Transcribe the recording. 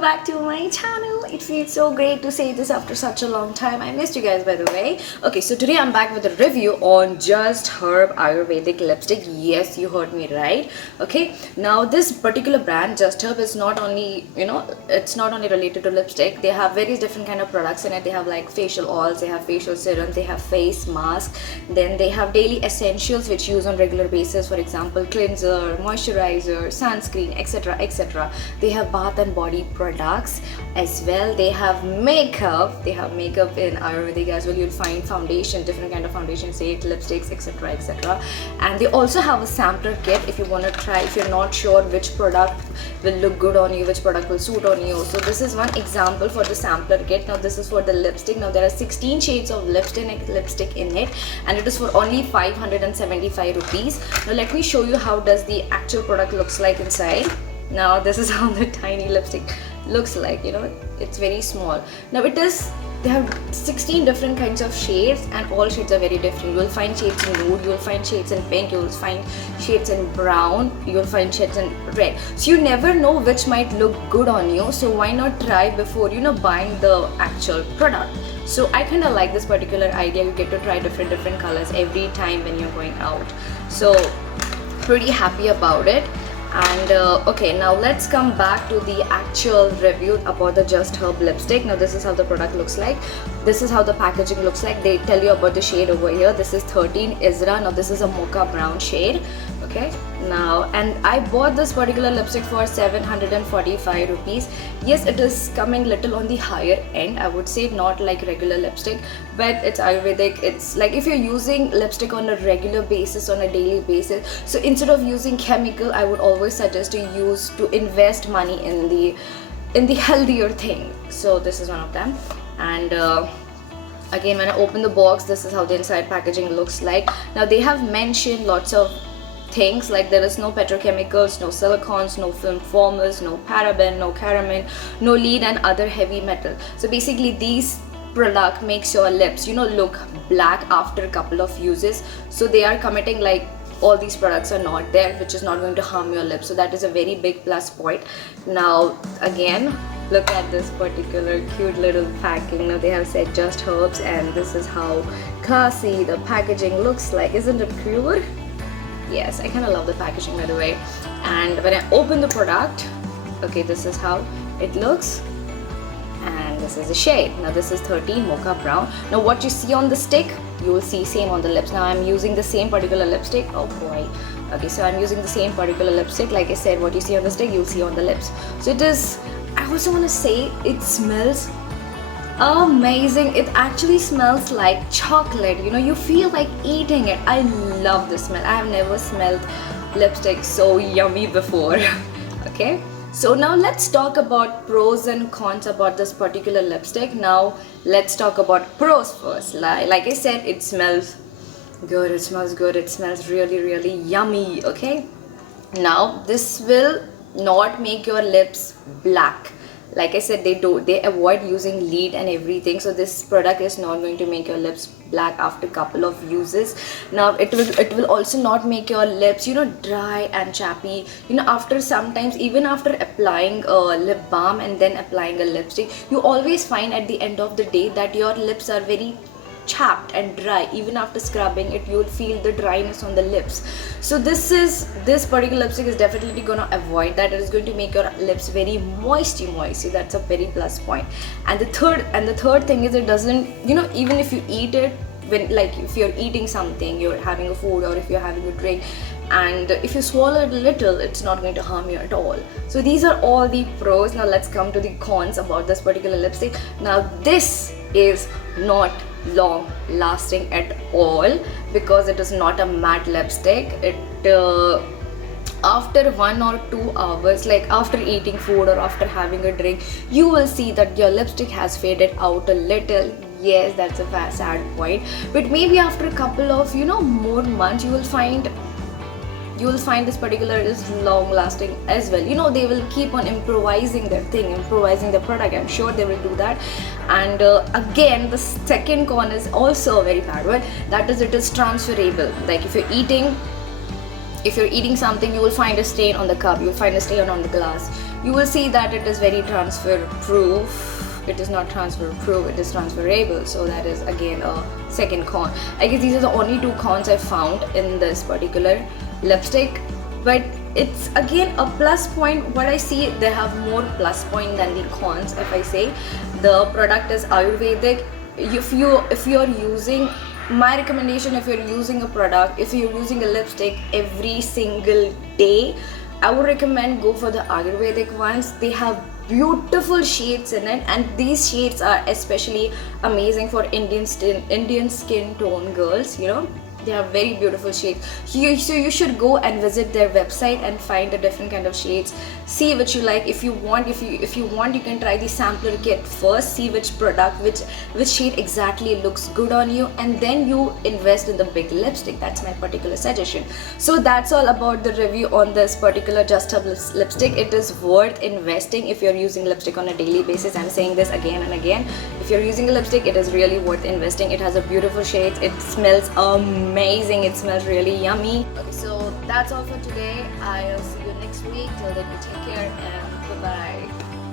welcome back to my channel. It feels so great to say this after such a long time. I missed you guys, by the way. Okay, so today I'm back with a review on Just Herb Ayurvedic lipstick. Yes, you heard me right. Okay, now this particular brand Just Herb is not only, it's not only related to lipstick. They have various different kind of products in it. They have like facial oils, they have facial serums, they have face mask, then they have daily essentials which use on regular basis, for example cleanser, moisturizer, sunscreen, etc, etc. They have bath and body products as well. They have makeup. They have makeup in Ayurvedic as well. You'll find foundation, different kind of foundation set, lipsticks, etc, etc. And they also have a sampler kit if you want to try, if you're not sure which product will look good on you, which product will suit on you. So this is one example for the sampler kit. Now this is for the lipstick. Now there are 16 shades of lipstick in it, and it is for only 575 rupees. Now let me show you how does the actual product looks like inside. Now this is how the tiny lipstick looks like, it's very small. Now they have 16 different kinds of shades, and all shades are very different. You will find shades in nude, you will find shades in pink, you will find shades in brown, you will find shades in red. So you never know which might look good on you, so why not try before buying the actual product. So I kind of like this particular idea. You get to try different colors every time when you're going out, so pretty happy about it. And okay, now let's come back to the actual review about the Just Herb lipstick. Now this is how the product looks like. This is how the packaging looks like. They tell you about the shade over here. This is 13 Isra. Now this is a mocha brown shade. Okay, now, and I bought this particular lipstick for 745 rupees. Yes, it is coming little on the higher end, I would say, not like regular lipstick, but it's Ayurvedic. It's like if you're using lipstick on a regular basis, on a daily basis, so instead of using chemical, I would always suggest to invest money in the healthier thing. So this is one of them. And again, when I open the box, this is how the inside packaging looks like. Now they have mentioned lots of things like there is no petrochemicals, no silicones, no film formers, no paraben, no caramine, no lead and other heavy metal. So basically these product makes your lips look black after a couple of uses. So they are committing like all these products are not there, which is not going to harm your lips. So that is a very big plus point. Now again, look at this particular cute little packing. Now they have said Just Herbs, and this is how classy the packaging looks like. Isn't it cute? Yes, I kind of love the packaging, by the way. And when I open the product, okay, this is how it looks, and this is the shade. Now this is 13 mocha brown. Now what you see on the stick, you will see same on the lips. Now I'm using the same particular lipstick. Oh boy. Okay, so I'm using the same particular lipstick. Like I said, what you see on the stick, you'll see on the lips. So it is, I also want to say, it smells amazing. It actually smells like chocolate. You feel like eating it. I love the smell. I have never smelled lipstick so yummy before. Okay, so now let's talk about pros and cons about this particular lipstick. Now let's talk about pros first. Like I said, it smells good, it smells good, it smells really yummy. Okay, now this will not make your lips black. Like I said, they avoid using lead and everything, so this product is not going to make your lips black after a couple of uses. Now it will also not make your lips dry and chappy after sometimes, even after applying a lip balm and then applying a lipstick. You always find at the end of the day that your lips are very chapped and dry. Even after scrubbing it, you will feel the dryness on the lips. So this particular lipstick is definitely going to avoid that. It is going to make your lips very moisty. So that's a very plus point. And the third thing is, it doesn't, even if you eat it, when like if you're eating something, you're having a food, or if you're having a drink, and if you swallow it a little, it's not going to harm you at all. So these are all the pros. Now let's come to the cons about this particular lipstick. Now this is not long lasting at all, because it is not a matte lipstick. It after 1 or 2 hours, like after eating food or after having a drink, you will see that your lipstick has faded out a little. Yes, that's a sad point, but maybe after a couple of more months, you will find this particular is long lasting as well. They will keep on improvising their thing, improvising the product. I'm sure they will do that. And again, the second con is also a very bad one, that is, it is transferable. Like if you're eating something, you will find a stain on the cup, you will find a stain on the glass, you will see that it is very transfer proof. It is not transfer proof, it is transferable, so that is again a second con. I guess these are the only two cons I found in this particular lipstick, but it's again a plus point. What I see, they have more plus point than the cons. If I say the product is Ayurvedic, if you're using, my recommendation, if you're using a product, if you're using a lipstick every single day, I would recommend go for the Ayurvedic ones. They have beautiful shades in it, and these shades are especially amazing for Indian skin tone girls, you know. They have very beautiful shades. So you should go and visit their website and find a different kind of shades. See which you like. If you want, you can try the sampler kit first. See which product, which shade exactly looks good on you, and then you invest in the big lipstick. That's my particular suggestion. So that's all about the review on this particular Just Hub lipstick. It is worth investing if you're using lipstick on a daily basis. I'm saying this again and again. If you're using a lipstick, it is really worth investing. It has a beautiful shades. It smells amazing. It smells really yummy. Okay, so that's all for today. I'll see you next week. Till then, you take care and bye bye.